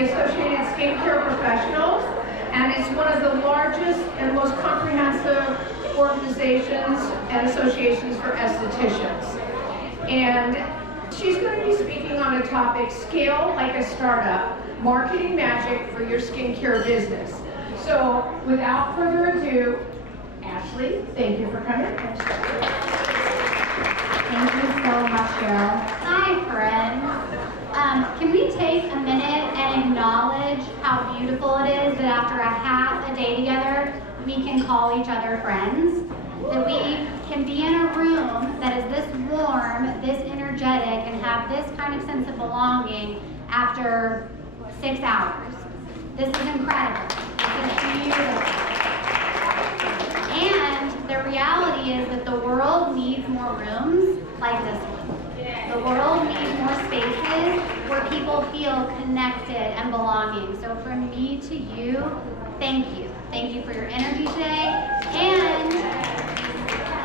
the Associated Skincare Professionals, and it's one of the largest and most comprehensive organizations and associations for estheticians. And she's going to be speaking on a topic, Scale Like a Startup, Marketing Magic for Your Skincare Business. So without further ado, Ashley, thank you for coming. Thank you so much, Cheryl. Hi, friends. Can we take a minute and acknowledge how beautiful it is that after a half a day together, we can call each other friends? That we can be in a room that is this warm, this energetic, and have this kind of sense of belonging after 6 hours. This is incredible. This is beautiful. And the reality is that the world needs more rooms like this one. The world needs more spaces where people feel connected and belonging. So from me to you, thank you. Thank you for your energy today. And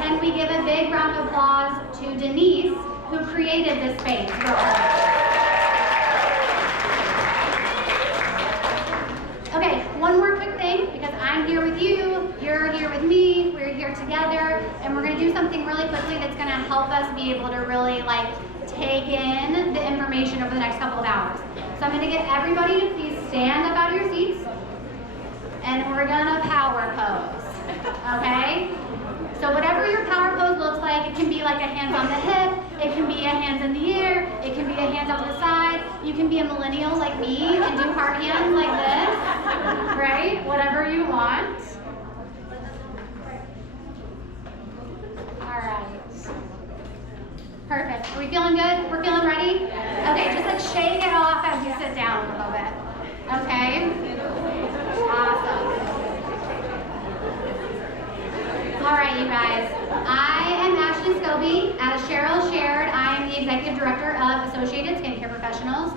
can we give a big round of applause to Denise, who created this space for all of us. Okay, one more quick thing, because I'm here with you, you're here with me, we're here together, and we're gonna do something really quickly that's gonna help us be able to really take in the information over the next couple of hours. So I'm gonna get everybody to please stand up out of your seats, and we're gonna power pose, okay? So whatever your power pose looks like, it can be like a hands on the hip, it can be a hands in the air, it can be a hands up to the side, you can be a millennial like me and do hard hands like this, right? Whatever you want. All right. Perfect. Are we feeling good? We're feeling ready? Okay, just shake it off as you sit down a little bit. Okay? Awesome. All right, you guys. I am Ashley Scobey. As Cheryl shared, I am the Executive Director of Associated Skincare Professionals.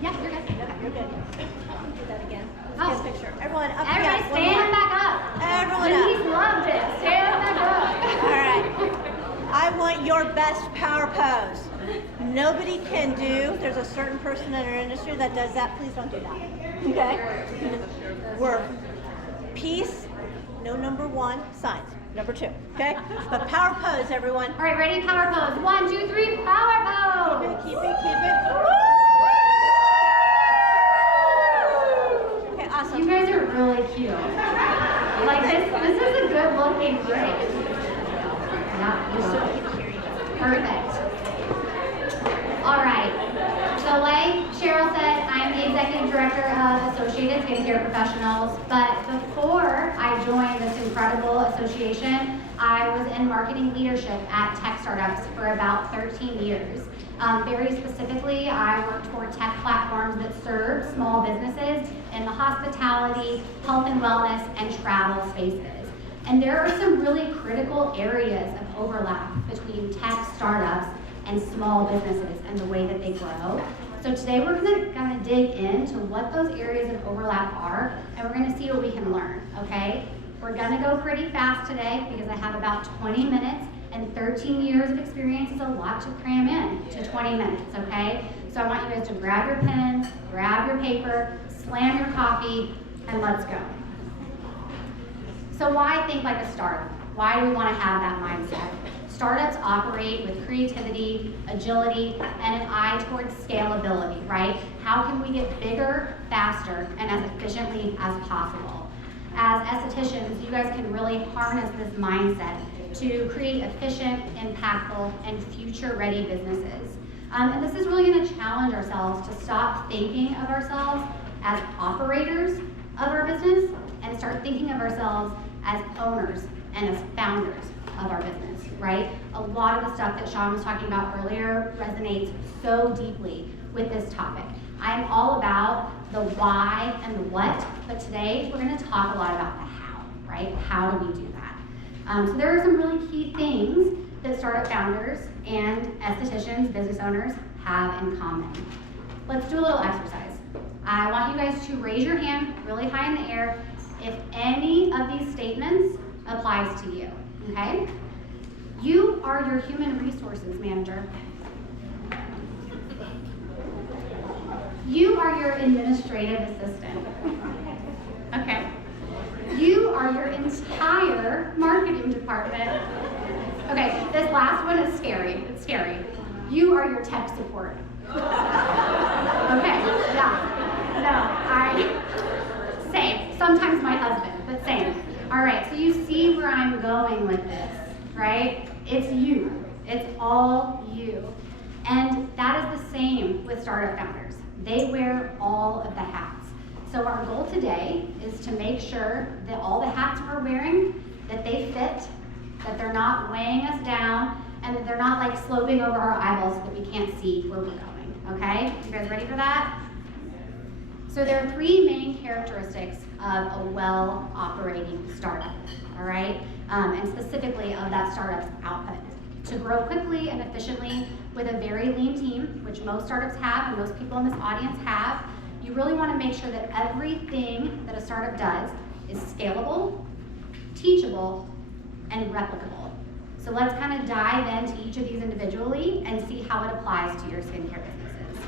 Yeah, you're good. You're good. Do that again. Oh. Get a picture. Everyone up Everybody again. stand back up. Everyone Denise up. loved it. Stand back up. All right. I want your best power pose. Nobody can do, there's a certain person in our industry that does that. Please don't do that. Okay? We're peace, no number 1, signs. Number 2. Okay? But power pose, everyone. All right, ready? Power pose. 1, 2, 3, power pose. Keep it, keep it. Okay, awesome. You guys are really cute. This is a good looking group. Perfect. All right. So like Cheryl said, I'm the Executive Director of Associated Skincare Professionals, but before I joined this incredible association, I was in marketing leadership at tech startups for about 13 years. Very specifically, I worked for tech platforms that serve small businesses in the hospitality, health and wellness, and travel spaces. And there are some really critical areas of overlap between tech startups and small businesses and the way that they grow. So today we're gonna dig into what those areas of overlap are, and we're gonna see what we can learn, okay? We're gonna go pretty fast today because I have about 20 minutes, and 13 years of experience is a lot to cram in to 20 minutes, okay? So I want you guys to grab your pen, grab your paper, slam your coffee, and let's go. So why think like a startup? Why do we want to have that mindset? Startups operate with creativity, agility, and an eye towards scalability, right? How can we get bigger, faster, and as efficiently as possible? As estheticians, you guys can really harness this mindset to create efficient, impactful, and future-ready businesses. And this is really going to challenge ourselves to stop thinking of ourselves as operators of our business and start thinking of ourselves as owners and as founders of our business, right? A lot of the stuff that Sean was talking about earlier resonates so deeply with this topic. I'm all about the why and the what, but today we're going to talk a lot about the how, right? How do we do that? So there are some really key things that startup founders and estheticians, business owners, have in common. Let's do a little exercise. I want you guys to raise your hand really high in the air if any of these statements applies to you, okay? You are your human resources manager. You are your administrative assistant. Okay. You are your entire marketing department. Okay, this last one is scary. It's scary. You are your tech support. Okay, yeah. No, same. Sometimes my husband, but same. All right, so you see where I'm going with this, right? It's you. It's all you. And that is the same with startup founders. They wear all of the hats. So our goal today is to make sure that all the hats we're wearing, that they fit, that they're not weighing us down, and that they're not like sloping over our eyeballs so that we can't see where we're going, okay? You guys ready for that? So there are three main characteristics of a well-operating startup, all right? And specifically of that startup's output. To grow quickly and efficiently with a very lean team, which most startups have and most people in this audience have, you really want to make sure that everything that a startup does is scalable, teachable, and replicable. So let's kind of dive into each of these individually and see how it applies to your skincare businesses.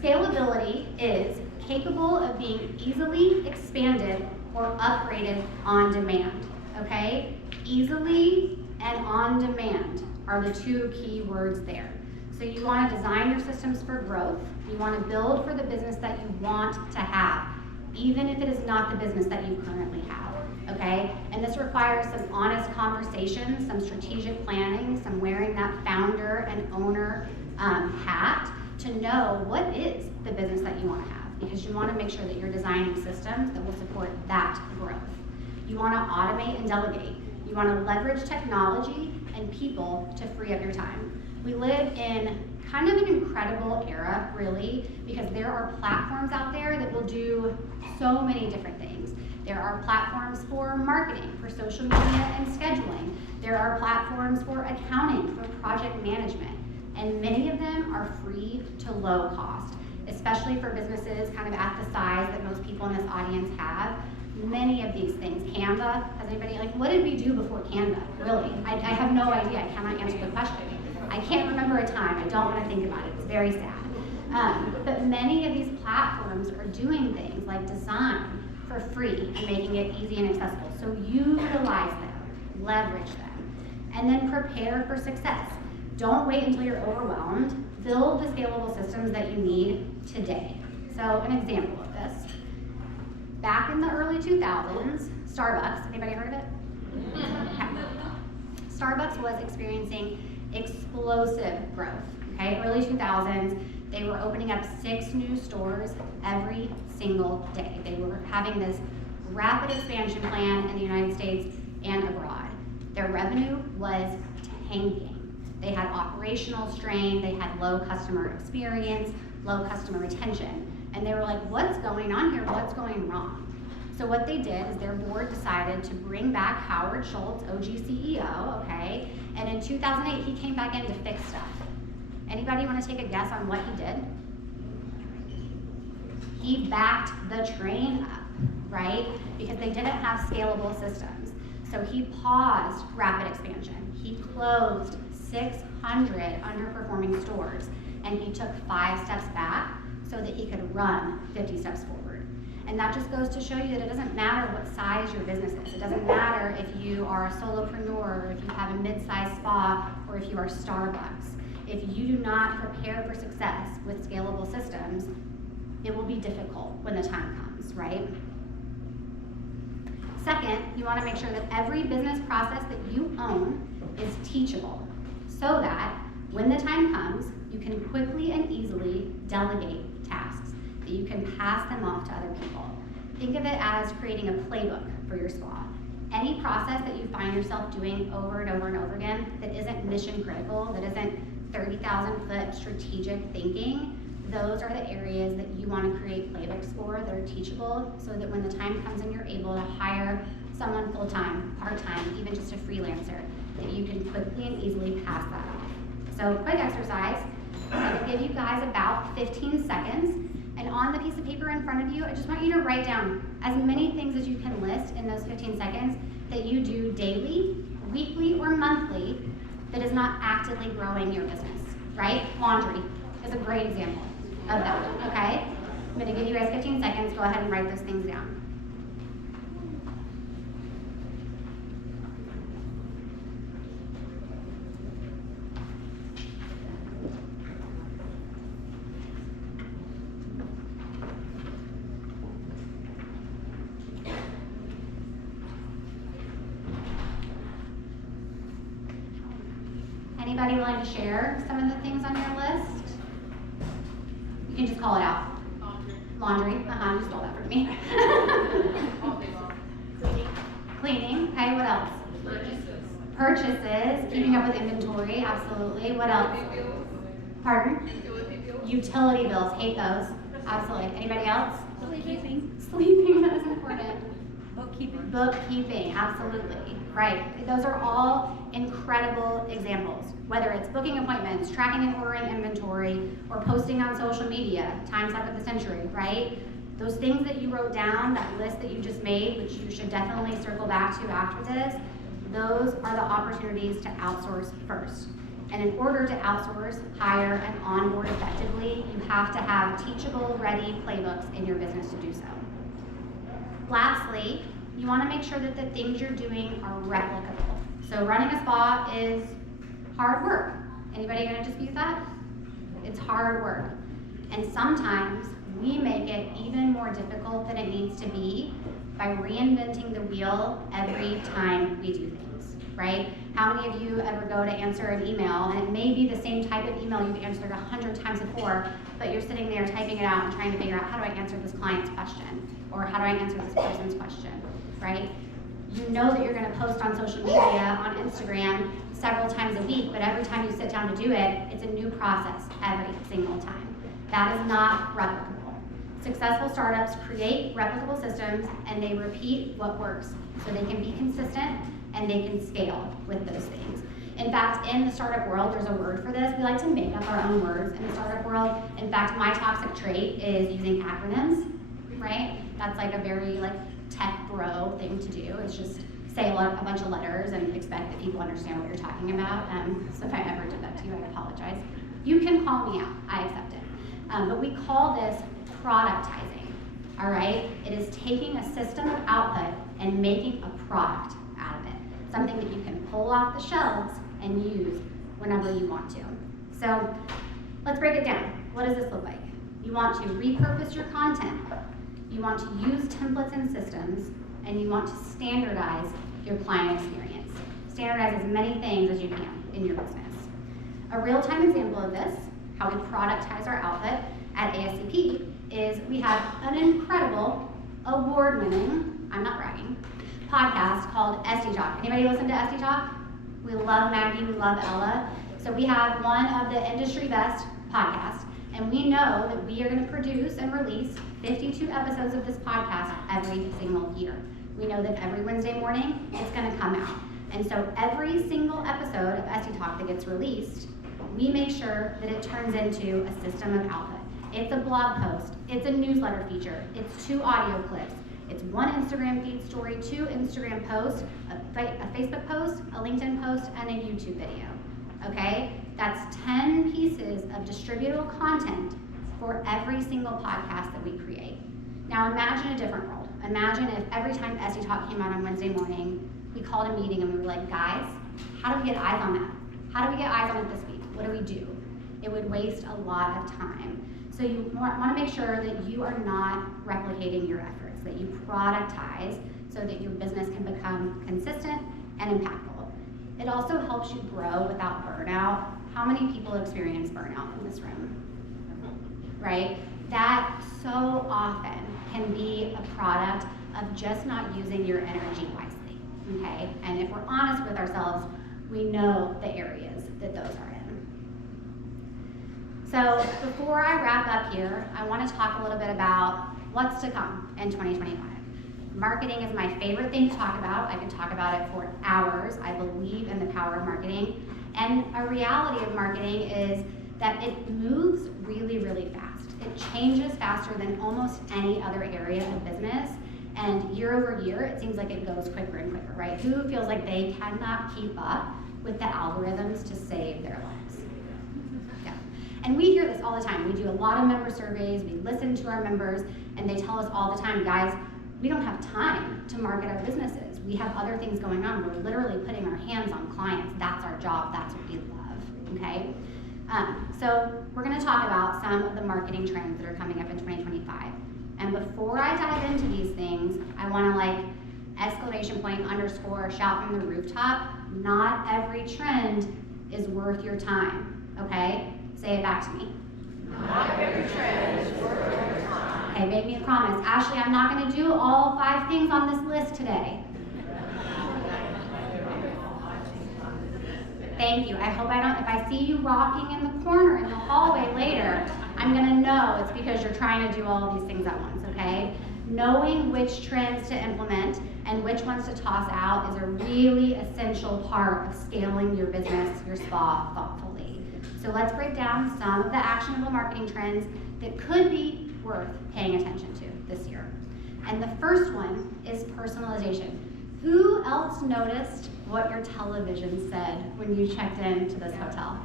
Scalability is capable of being easily expanded or upgraded on demand, okay? Easily and on demand are the two key words there. So you want to design your systems for growth. You want to build for the business that you want to have, even if it is not the business that you currently have, okay? And this requires some honest conversations, some strategic planning, some wearing that founder and owner hat to know what is the business that you want to have, because you want to make sure that you're designing systems that will support that growth. You want to automate and delegate. You want to leverage technology and people to free up your time. We live in kind of an incredible era, really, because there are platforms out there that will do so many different things. There are platforms for marketing, for social media and scheduling. There are platforms for accounting, for project management, and many of them are free to low cost, especially for businesses kind of at the size that most people in this audience have. Many of these things, Canva, has anybody, like, what did we do before Canva, really? I have no idea, I cannot answer the question. I can't remember a time, I don't want to think about it, it's very sad. But many of these platforms are doing things like design for free and making it easy and accessible. So utilize them, leverage them, and then prepare for success. Don't wait until you're overwhelmed. Build the scalable systems that you need today. So an example of this. Back in the early 2000s, Starbucks, anybody heard of it? Okay. Starbucks was experiencing explosive growth, okay? Early 2000s, they were opening up 6 new stores every single day. They were having this rapid expansion plan in the United States and abroad. Their revenue was tanking. They had operational strain, they had low customer experience, low customer retention. And they were like, what's going on here? What's going wrong? So what they did is their board decided to bring back Howard Schultz, OG CEO, okay? And in 2008, he came back in to fix stuff. Anybody want to take a guess on what he did? He backed the train up, right? Because they didn't have scalable systems. So he paused rapid expansion. He closed 600 underperforming stores, and he took 5 steps back so that he could run 50 steps forward. And that just goes to show you that it doesn't matter what size your business is. It doesn't matter if you are a solopreneur, or if you have a mid-sized spa, or if you are Starbucks. If you do not prepare for success with scalable systems, it will be difficult when the time comes, right? Second, you want to make sure that every business process that you own is teachable, so that when the time comes, you can quickly and easily delegate tasks, that you can pass them off to other people. Think of it as creating a playbook for your spa. Any process that you find yourself doing over and over and over again that isn't mission critical, that isn't 30,000 foot strategic thinking, those are the areas that you want to create playbooks for that are teachable, so that when the time comes and you're able to hire someone full-time, part-time, even just a freelancer, that you can quickly and easily pass that off. So quick exercise. I'm going to give you guys about 15 seconds, and on the piece of paper in front of you, I just want you to write down as many things as you can list in those 15 seconds that you do daily, weekly, or monthly that is not actively growing your business, right? Laundry is a great example. of that, okay? I'm gonna give you guys 15 seconds, go ahead and write those things down. Anybody willing to share some of the things on your list? You can just call it out. Laundry. You stole that from me. Cleaning. Okay, what else? Purchases. Keeping up with inventory. Absolutely. What else? Pardon? Utility bills. Hate those. Absolutely. Anybody else? Sleeping. That is important. Bookkeeping. Absolutely. Right. Those are all incredible examples. Whether it's booking appointments, tracking and ordering inventory, or posting on social media, time suck of the century, right? Those things that you wrote down, that list that you just made, which you should definitely circle back to after this, those are the opportunities to outsource first. And in order to outsource, hire, and onboard effectively, you have to have teachable, ready playbooks in your business to do so. Lastly, you want to make sure that the things you're doing are replicable. So running a spa is hard work. Anybody gonna dispute that? It's hard work. And sometimes we make it even more difficult than it needs to be by reinventing the wheel every time we do things, right? How many of you ever go to answer an email and it may be the same type of email you've answered 100 times before, but you're sitting there typing it out and trying to figure out, how do I answer this client's question? Or how do I answer this person's question, right? You know that you're gonna post on social media, on Instagram, several times a week, but every time you sit down to do it, it's a new process every single time. That is not replicable. Successful startups create replicable systems and they repeat what works so they can be consistent and they can scale with those things. In fact, in the startup world, there's a word for this. We like to make up our own words in the startup world. In fact, my toxic trait is using acronyms, right? That's like a very tech bro thing to do. It's just say a bunch of letters and expect that people understand what you're talking about. So if I ever did that to you, I apologize. You can call me out, I accept it. But we call this productizing, all right? It is taking a system of output and making a product out of it. Something that you can pull off the shelves and use whenever you want to. So let's break it down. What does this look like? You want to repurpose your content. You want to use templates and systems, and you want to standardize your client experience. Standardize as many things as you can in your business. A real-time example of this, how we productize our output at ASCP, is we have an incredible, award-winning, I'm not bragging, podcast called SD Talk. Anybody listen to SD Talk? We love Maggie, we love Ella. So we have one of the industry best podcasts, and we know that we are going to produce and release 52 episodes of this podcast every single year. We know that every Wednesday morning it's going to come out. And so every single episode of SD Talk that gets released, we make sure that it turns into a system of output. It's a blog post, it's a newsletter feature, it's 2 audio clips, it's 1 Instagram feed story, 2 Instagram posts, a Facebook post, a LinkedIn post, and a YouTube video, okay? That's 10 pieces of distributable content for every single podcast that we create. Now imagine a different world. Imagine if every time SD Talk came out on Wednesday morning, we called a meeting and we were like, guys, how do we get eyes on that? How do we get eyes on it this week? What do we do? It would waste a lot of time. So you want to make sure that you are not replicating your efforts, that you productize so that your business can become consistent and impactful. It also helps you grow without burnout. How many people experience burnout in this room? Right? That so often can be a product of just not using your energy wisely, okay? And if we're honest with ourselves, we know the areas that those are in. So before I wrap up here, I want to talk a little bit about what's to come in 2025. Marketing is my favorite thing to talk about. I could talk about it for hours. I believe in the power of marketing. And a reality of marketing is that it moves really, really fast. It changes faster than almost any other area of business. And year over year, it seems like it goes quicker and quicker, right? Who feels like they cannot keep up with the algorithms to save their lives? Yeah. And we hear this all the time. We do a lot of member surveys, we listen to our members, and they tell us all the time, guys, we don't have time to market our businesses. We have other things going on. We're literally putting our hands on clients. That's our job, that's what we love, okay? So we're gonna talk about some of the marketing trends that are coming up in 2025. And before I dive into these things, I wanna exclamation point, underscore, shout from the rooftop, not every trend is worth your time, okay? Say it back to me. Not every trend is worth your time. Okay, make me a promise. Ashley, I'm not gonna do all 5 things on this list today. Thank you. I hope I don't, if I see you rocking in the corner in the hallway later, I'm gonna know it's because you're trying to do all of these things at once, okay? Knowing which trends to implement and which ones to toss out is a really essential part of scaling your business, your spa, thoughtfully. So let's break down some of the actionable marketing trends that could be worth paying attention to this year. And the first one is personalization. Who else noticed what your television said when you checked into this hotel?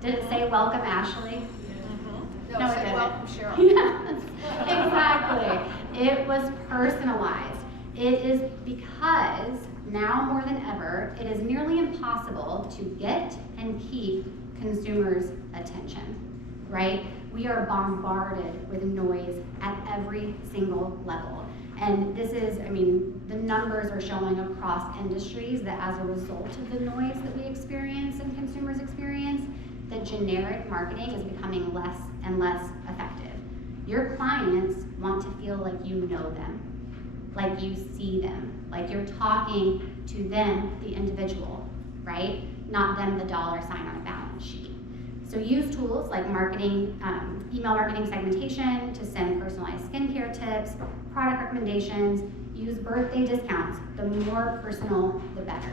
Did it say welcome Ashley? No, No, it it said didn't. welcome Cheryl. Yes, exactly. It was personalized. It is because now more than ever, it is nearly impossible to get and keep consumers' attention, right? We are bombarded with noise at every single level. And this is, the numbers are showing across industries that as a result of the noise that we experience and consumers experience, that generic marketing is becoming less and less effective. Your clients want to feel like you know them, like you see them, like you're talking to them, the individual, right? Not them, the dollar sign on a balance sheet. So use tools like email marketing segmentation to send personalized skincare tips, product recommendations, use birthday discounts. The more personal, the better.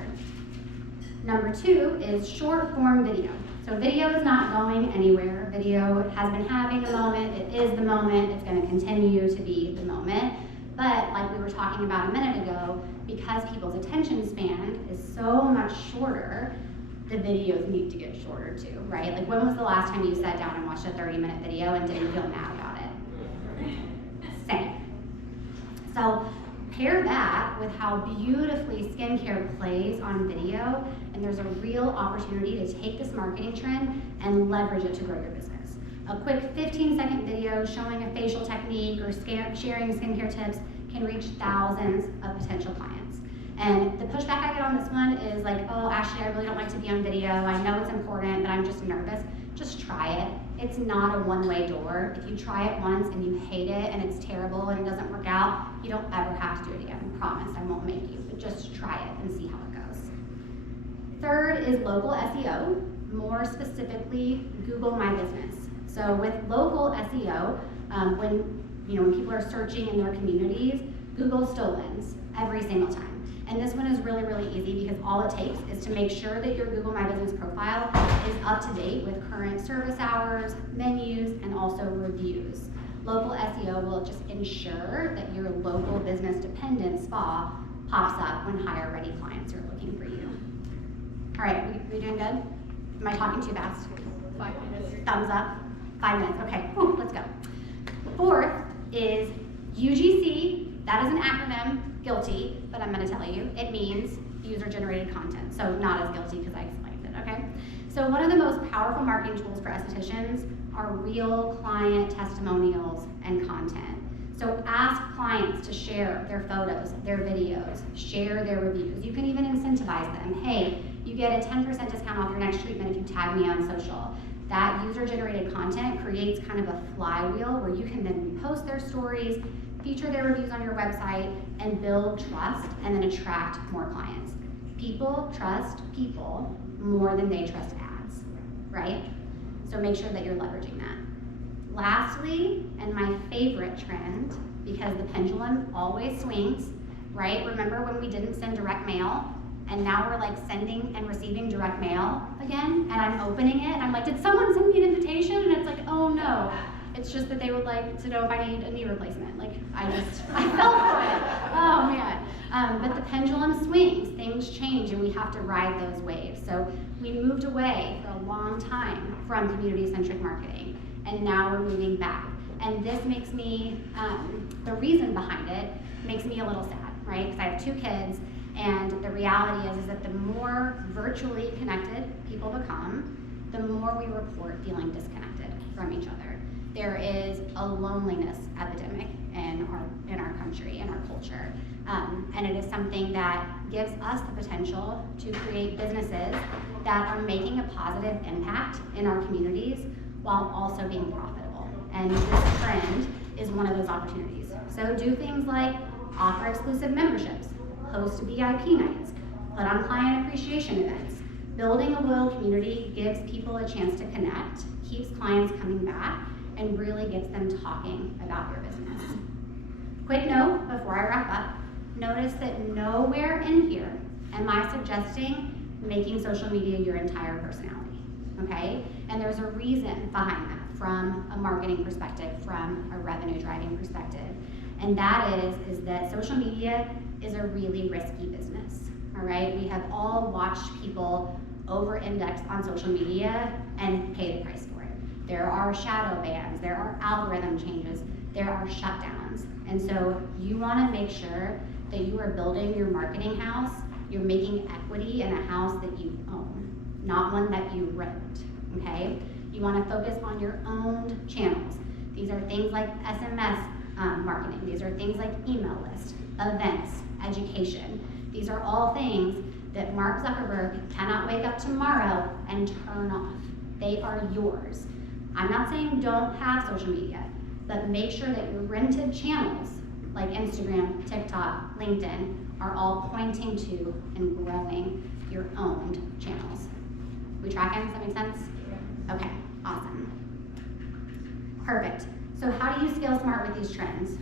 Number 2 is short form video. So video is not going anywhere. Video has been having a moment, it is the moment, it's gonna continue to be the moment. But like we were talking about a minute ago, because people's attention span is so much shorter, the videos need to get shorter too, right? Like when was the last time you sat down and watched a 30-minute video and didn't feel mad about it? Same. So pair that with how beautifully skincare plays on video, and there's a real opportunity to take this marketing trend and leverage it to grow your business. A quick 15-second video showing a facial technique or sharing skincare tips can reach thousands of potential clients. And the pushback I get on this one is like, oh, Ashley, I really don't like to be on video. I know it's important, but I'm just nervous. Just try it. It's not a one-way door. If you try it once and you hate it and it's terrible and it doesn't work out, you don't ever have to do it again. I promise, I won't make you, but just try it and see how it goes. Third is local SEO, more specifically, Google My Business. So with local SEO, when people are searching in their communities, Google still wins every single time. And this one is really, really easy because all it takes is to make sure that your Google My Business profile is up to date with current service hours, menus, and also reviews. Local SEO will just ensure that your local business dependent spa pops up when hire ready clients are looking for you. All right, we doing good? Am I talking too fast? 5 minutes. Thumbs up. 5 minutes, okay, whew, let's go. Fourth is UGC. That is an acronym, guilty, but I'm gonna tell you, it means user-generated content. So not as guilty because I explained it, okay? So one of the most powerful marketing tools for estheticians are real client testimonials and content. So ask clients to share their photos, their videos, share their reviews. You can even incentivize them. Hey, you get a 10% discount off your next treatment if you tag me on social. That user-generated content creates kind of a flywheel where you can then repost their stories, feature their reviews on your website, and build trust and then attract more clients. People trust people more than they trust ads, right? So make sure that you're leveraging that. Lastly, and my favorite trend, because the pendulum always swings, right? Remember when we didn't send direct mail? And now we're like sending and receiving direct mail again, and I'm opening it, and I'm like, did someone send me an invitation? And it's like, oh no, It's just that they would like to know if I need a knee replacement. Like, I fell for it. Oh man. But the pendulum swings, things change, and we have to ride those waves. So we moved away for a long time from community-centric marketing, and now we're moving back. And this makes me, the reason behind it makes me a little sad, right? Because I have 2 kids, and the reality is that the more virtually connected people become, the more we report feeling disconnected from each other. There is a loneliness epidemic in our country, in our culture. And it is something that gives us the potential to create businesses that are making a positive impact in our communities while also being profitable. And this trend is one of those opportunities. So do things like offer exclusive memberships, host VIP nights, put on client appreciation events. Building a loyal community gives people a chance to connect, keeps clients coming back, and really gets them talking about your business. Quick note before I wrap up, notice that nowhere in here am I suggesting making social media your entire personality, okay? And there's a reason behind that from a marketing perspective, from a revenue driving perspective. And that is that social media is a really risky business, all right? We have all watched people over-index on social media and pay the price for it. There are shadow bans, there are algorithm changes, there are shutdowns. And so you wanna make sure that you are building your marketing house, you're making equity in a house that you own, not one that you rent, okay? You wanna focus on your owned channels. These are things like SMS marketing. These are things like email lists, events, education. These are all things that Mark Zuckerberg cannot wake up tomorrow and turn off. They are yours. I'm not saying don't have social media, but make sure that your rented channels like Instagram, TikTok, LinkedIn are all pointing to and growing your owned channels. We tracking? Does that make sense? Okay, awesome. Perfect. So how do you scale smart with these trends?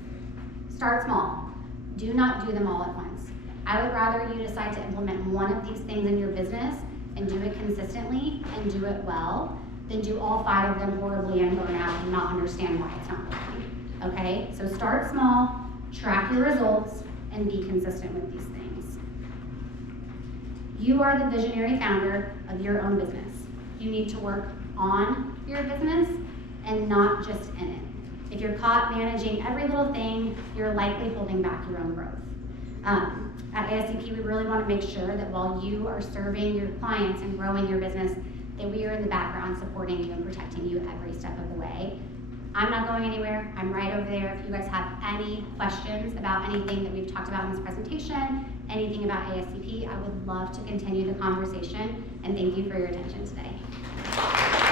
Start small. Do not do them all at once. I would rather you decide to implement one of these things in your business and do it consistently and do it well than do all 5 of them horribly and burn out and not understand why it's not working. Okay? So start small, track your results, and be consistent with these things. You are the visionary founder of your own business. You need to work on your business and not just in it. If you're caught managing every little thing, you're likely holding back your own growth. At ASCP, we really want to make sure that while you are serving your clients and growing your business, that we are in the background supporting you and protecting you every step of the way. I'm not going anywhere. I'm right over there. If you guys have any questions about anything that we've talked about in this presentation, anything about ASCP, I would love to continue the conversation, and thank you for your attention today.